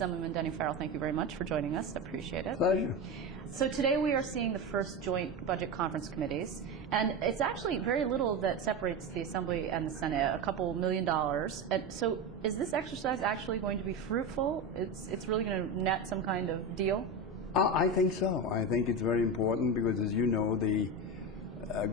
Assemblyman Denny Farrell, thank you very much for joining us. Appreciate it. Pleasure. So today we are seeing the first joint budget conference committees, and it's actually very little that separates the Assembly and the Senate, a couple $1 million. And so is this exercise actually going to be fruitful? It's really going to net some kind of deal? I think so. I think it's very important because, as you know, the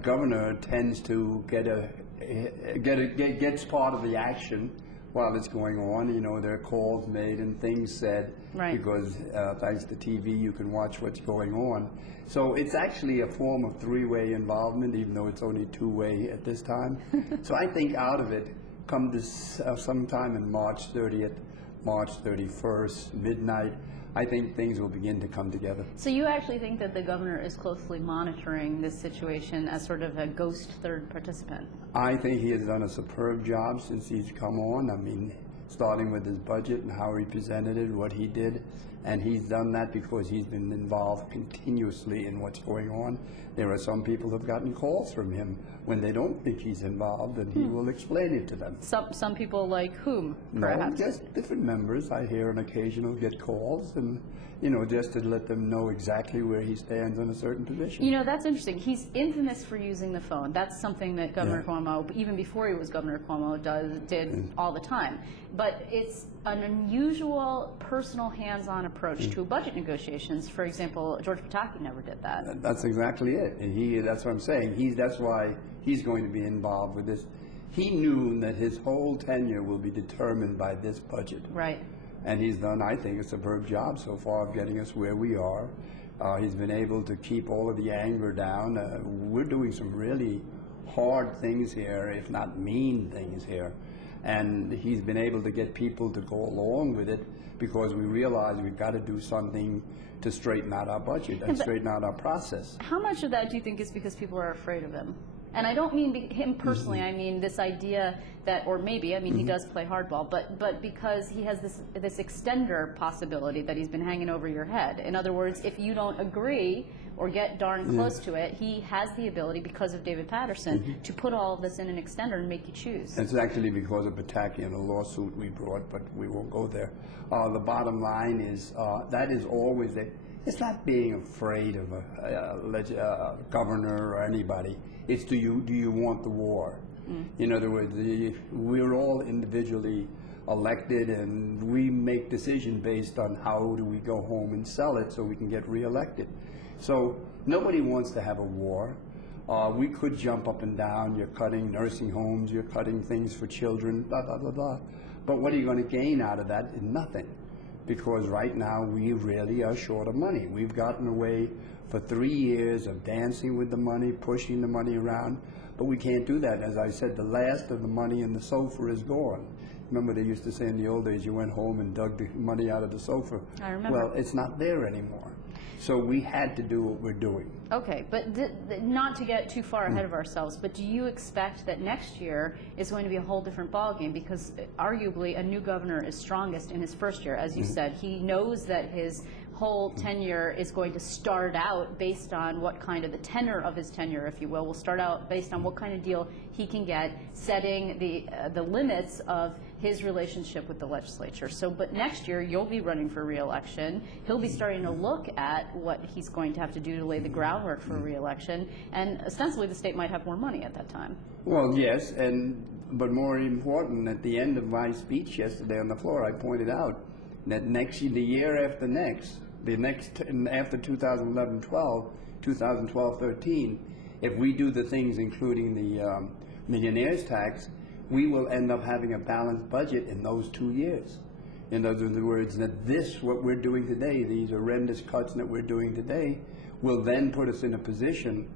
governor tends to gets part of the action while it's going on. You know, there are calls made and things said, right, because thanks to TV you can watch what's going on. So it's actually a form of three-way involvement, even though it's only two-way at this time. So I think out of it, come this sometime in March 30th, March 31st, midnight, I think things will begin to come together. So you actually think that the governor is closely monitoring this situation as sort of a ghost third participant? I think he has done a superb job since he's come on. I mean, starting with his budget and how he presented it, what he did, and he's done that because he's been involved continuously in what's going on. There are some people who have gotten calls from him when they don't think he's involved, and he will explain it to them. Some people like whom, No, perhaps? just different members. I hear an occasional get calls, and you know, just to let them know exactly where he stands on a certain position. You know, that's interesting. He's infamous for using the phone. That's something that Governor Cuomo, even before he was Governor Cuomo, did all the time. But it's an unusual, personal, hands-on approach to budget negotiations. For example, George Pataki never did that. That's exactly it. And that's what I'm saying. That's why he's going to be involved with this. He knew that his whole tenure will be determined by this budget. Right. And he's done, I think, a superb job so far of getting us where we are. He's been able to keep all of the anger down. We're doing some really hard things here, if not mean things here. And he's been able to get people to go along with it because we realize we've got to do something to straighten out our budget and straighten out our process. How much of that do you think is because people are afraid of him? And I don't mean him personally, I mean this idea that, or maybe, I mean he does play hardball, but because he has this extender possibility that he's been hanging over your head. In other words, if you don't agree or get darn close to it, he has the ability, because of David Patterson, to put all of this in an extender and make you choose. It's actually because of Pataki and the lawsuit we brought, but we won't go there. The bottom line is that is always it's not being afraid of a governor or anybody. It's do you want the war? In other words, we're all individually elected, and we make decisions based on how do we go home and sell it so we can get reelected. So nobody wants to have a war. We could jump up and down. You're cutting nursing homes. You're cutting things for children. Blah blah blah blah. But what are you going to gain out of that? Nothing. Because right now we really are short of money. We've gotten away for 3 years of dancing with the money, pushing the money around, but we can't do that. As I said, the last of the money in the sofa is gone. Remember they used to say in the old days you went home and dug the money out of the sofa. I remember. Well, it's not there anymore. So we had to do what we're doing. Okay, but not to get too far ahead of ourselves, but do you expect that next year is going to be a whole different ballgame? Because arguably a new governor is strongest in his first year. As you said, he knows that his whole tenure is going to start out based on what kind of the tenor of his tenure, if you will start out based on what kind of deal he can get, setting the limits of his relationship with the legislature. So, but next year you'll be running for re-election. He'll be starting to look at what he's going to have to do to lay the groundwork for re-election, and ostensibly the state might have more money at that time. Well, yes, but more important, at the end of my speech yesterday on the floor, I pointed out that the year after next, after 2011-12, 2012-13, if we do the things including the millionaire's tax, we will end up having a balanced budget in those 2 years. In other words, that what we're doing today, these horrendous cuts that we're doing today, will then put us in a position,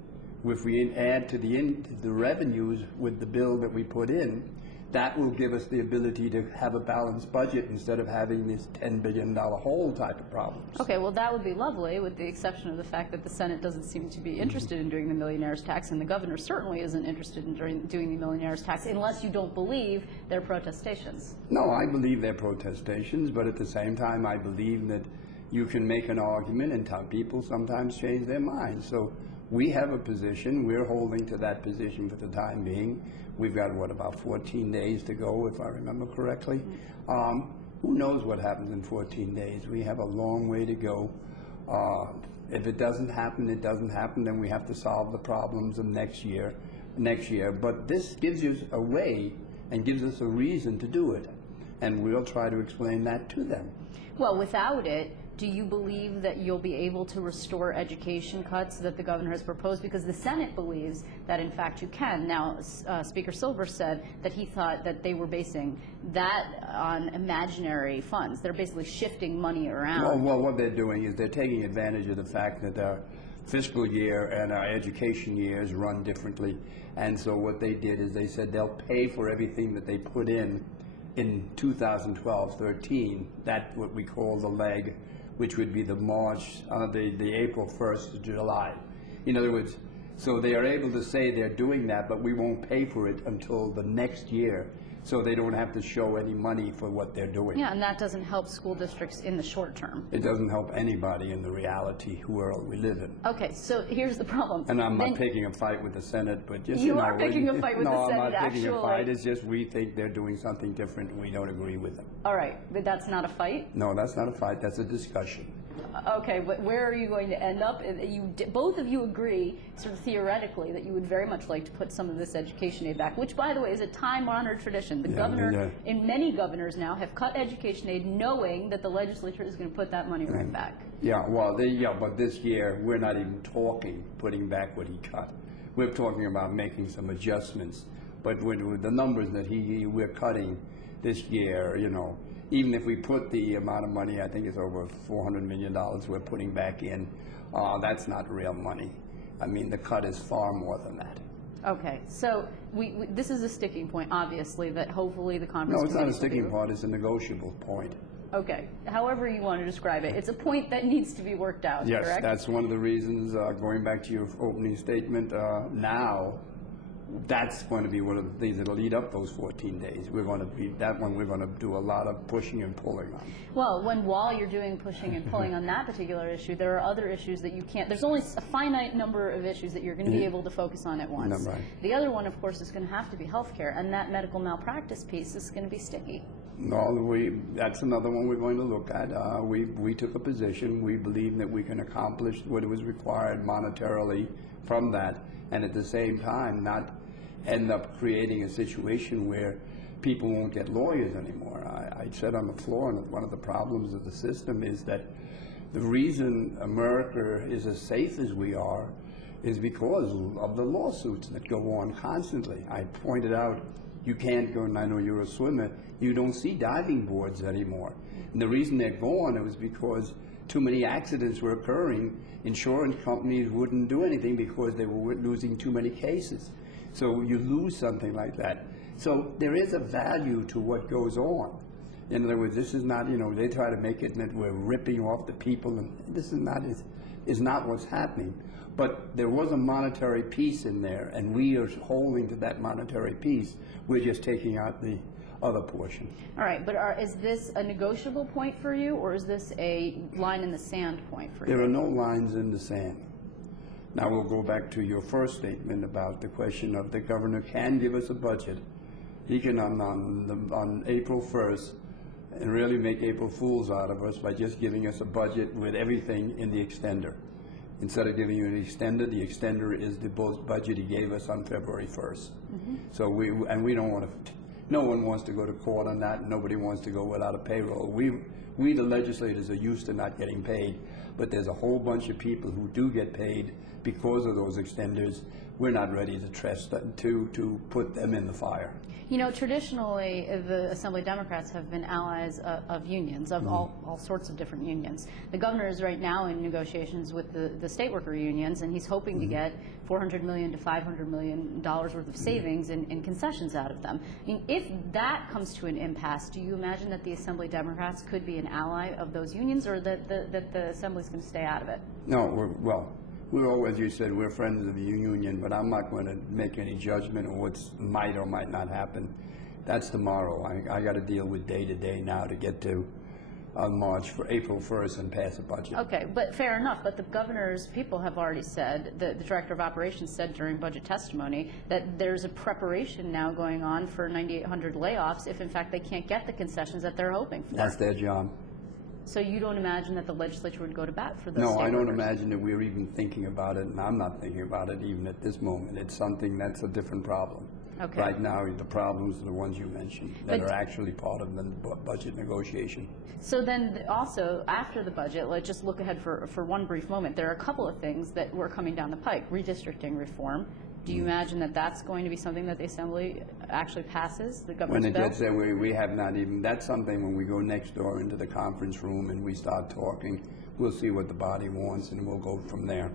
if we add to the revenues with the bill that we put in, that will give us the ability to have a balanced budget instead of having this $10 billion hole type of problems. Okay, well that would be lovely, with the exception of the fact that the Senate doesn't seem to be interested in doing the millionaire's tax, and the governor certainly isn't interested in doing the millionaire's tax, unless you don't believe their protestations. No, I believe their protestations, but at the same time I believe that you can make an argument and people sometimes change their minds. So we have a position. We're holding to that position for the time being. We've got, about 14 days to go, if I remember correctly. Who knows what happens in 14 days? We have a long way to go. If it doesn't happen, it doesn't happen, then we have to solve the problems of next year. But this gives you a way and gives us a reason to do it. And we'll try to explain that to them. Well, without it, do you believe that you'll be able to restore education cuts that the governor has proposed? Because the Senate believes that, in fact, you can. Now, Speaker Silver said that he thought that they were basing that on imaginary funds. They're basically shifting money around. Well, what they're doing is they're taking advantage of the fact that our fiscal year and our education years run differently. And so what they did is they said they'll pay for everything that they put in 2012-13, that's what we call the leg, which would be the April 1st to July. In other words, so they are able to say they're doing that, but we won't pay for it until the next year, so they don't have to show any money for what they're doing. Yeah, and that doesn't help school districts in the short term. It doesn't help anybody in the reality world we live in. Okay, so here's the problem. And I'm not picking a fight with the Senate, but just You are picking a fight with the Senate, No, I'm not picking a fight. actually. It's just we think they're doing something different and we don't agree with them. All right, but that's not a fight? No, that's not a fight. That's a discussion. Okay, but where are you going to end up? Both of you agree, sort of theoretically, that you would very much like to put some of this education aid back, which, by the way, is a time-honored tradition. The governor, and many governors now, have cut education aid knowing that the legislature is going to put that money right back. Yeah, well, but this year, we're not even talking putting back what he cut. We're talking about making some adjustments. But with the numbers that we're cutting this year, you know, even if we put the amount of money, I think it's over $400 million we're putting back in, that's not real money. I mean, the cut is far more than that. Okay, so this is a sticking point, obviously, that hopefully the conference. No, it's not a sticking point, it's a negotiable point. Okay, however you want to describe it. It's a point that needs to be worked out, yes, correct? That's one of the reasons, going back to your opening statement, now, that's going to be one of the things that will lead up those 14 days. We're going to do a lot of pushing and pulling on. Well, while you're doing pushing and pulling on that particular issue, there are other issues that you can't. There's only a finite number of issues that you're going to be able to focus on at once. No, right. The other one, of course, is going to have to be healthcare, and that medical malpractice piece is going to be sticky. No, that's another one we're going to look at. We took a position. We believe that we can accomplish what was required monetarily from that, and at the same time not end up creating a situation where people won't get lawyers anymore. I said on the floor, and one of the problems of the system is that the reason America is as safe as we are is because of the lawsuits that go on constantly. I pointed out, you can't go, and I know you're a swimmer, you don't see diving boards anymore. And the reason they're gone was because too many accidents were occurring. Insurance companies wouldn't do anything because they were losing too many cases. So you lose something like that. So there is a value to what goes on. In other words, this is not, you know, they try to make it that we're ripping off the people, and this is not what's happening. But there was a monetary piece in there, and we are holding to that monetary piece. We're just taking out the other portion. All right, but is this a negotiable point for you, or is this a line in the sand point for you? There are no lines in the sand. Now we'll go back to your first statement about the question of the governor can give us a budget. He can on April 1st and really make April Fools out of us by just giving us a budget with everything in the extender. Instead of giving you an extender, the extender is the budget he gave us on February 1st. Mm-hmm. So we don't want to. No one wants to go to court on that. Nobody wants to go without a payroll. We the legislators are used to not getting paid, but there's a whole bunch of people who do get paid because of those extenders. We're not ready to trust them to put them in the fire. You know, traditionally, the Assembly Democrats have been allies of unions, of all sorts of different unions. The governor is right now in negotiations with the state worker unions, and he's hoping to get $400 million to $500 million worth of savings in concessions out of them. I mean, if that comes to an impasse, do you imagine that the Assembly Democrats could be an ally of those unions, or that the Assembly's going to stay out of it? No, we're always, you said, we're friends of the union, but I'm not going to make any judgment on what might or might not happen. That's tomorrow. I got to deal with day to day now to get to March for April 1st and pass a budget. Okay, but fair enough, but the governor's people have already said, the director of operations said during budget testimony, that there's a preparation now going on for 9,800 layoffs if in fact they can't get the concessions that they're hoping for. That's their job. So you don't imagine that the legislature would go to bat for those No, state I don't workers? imagine that we're even thinking about it, and I'm not thinking about it even at this moment. It's something that's a different problem. Okay. Right now, the problems are the ones you mentioned that But- are actually part of the budget negotiation. So then also, after the budget, let's just look ahead for one brief moment. There are a couple of things that were coming down the pike. Redistricting reform. Do you imagine that that's going to be something that the Assembly actually passes, the governor's When it bill? gets there, we have not even, that's something when we go next door into the conference room and we start talking, we'll see what the body wants and we'll go from there.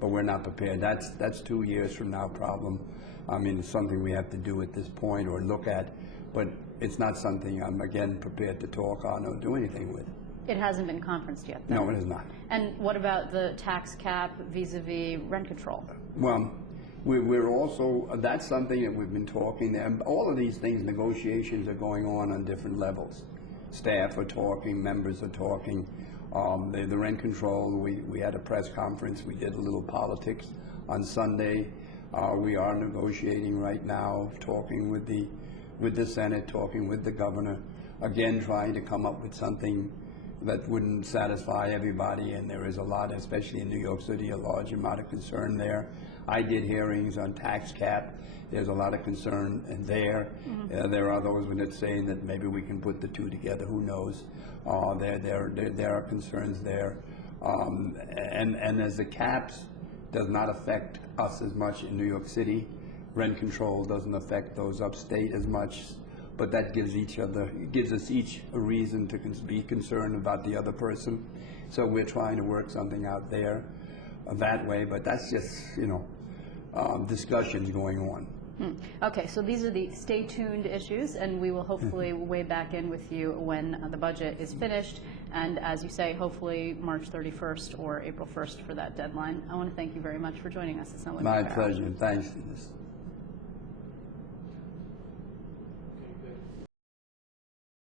But we're not prepared. That's 2 years from now problem. I mean, it's something we have to do at this point or look at, but it's not something I'm, again, prepared to talk on or do anything with. It hasn't been conferenced yet, then? No, it is not. And what about the tax cap vis-a-vis rent control? Well, we're also, that's something that we've been talking, and all of these things, negotiations are going on different levels. Staff are talking, members are talking. The rent control, we had a press conference, we did a little politics on Sunday. We are negotiating right now, talking with the Senate, talking with the governor, again, trying to come up with something that wouldn't satisfy everybody, and there is a lot, especially in New York City, a large amount of concern there. I did hearings on tax cap. There's a lot of concern there. There are those that say that maybe we can put the two together. Who knows? There are concerns there. And as the caps does not affect us as much in New York City, rent control doesn't affect those upstate as much. But that gives us each a reason to be concerned about the other person. So we're trying to work something out there that way, but that's just, discussions going on. Okay, so these are the stay tuned issues, and we will hopefully weigh back in with you when the budget is finished, and as you say, hopefully March 31st or April 1st for that deadline. I want to thank you very much for joining us, Assemblyman My Farrell. pleasure, thanks.